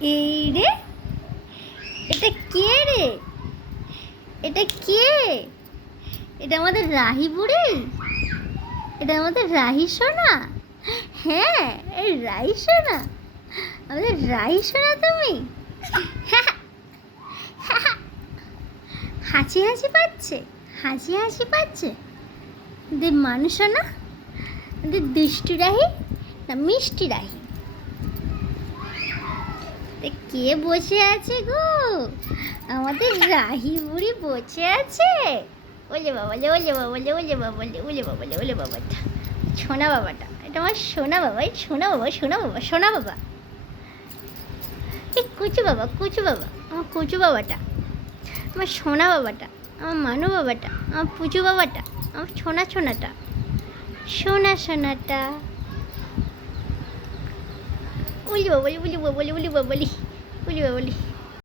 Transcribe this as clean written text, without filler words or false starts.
এই রে, এটা কে রে? এটা কে? এটা আমাদের রাহি বুড়ি? এটা আমাদের রাহি সোনা? হ্যাঁ, এই রাহি সোনা, আমাদের রাহি সোনা তুমি। হাসি হাসি পাচ্ছে, হাসি হাসি পাচ্ছে। দে মানুষ না, দুষ্টু রাহি না মিষ্টি রাহি? কে বসে আছে গো? আমাদের রাহি বুড়ি বসে আছে। ওলে বাবালে, ওলে বাবালে, ওলে বাবালে, ওলে বাবালে, ওলে বাবাটা, সোনা বাবাটা, এটা আমার সোনা বাবা, সোনা বাবা, সোনা বাবা, সোনা বাবা। এই কুচু বাবা, কুচু বাবা, আমার কুচু বাবাটা, আমার সোনা বাবাটা, আমার মানু বাবাটা, আমার পুচু বাবাটা, আমার সোনা সোনাটা, সোনা সোনাটা। উলি বাবলি, উলি বাবলি, উলি বাবলি, উলি বাবলি।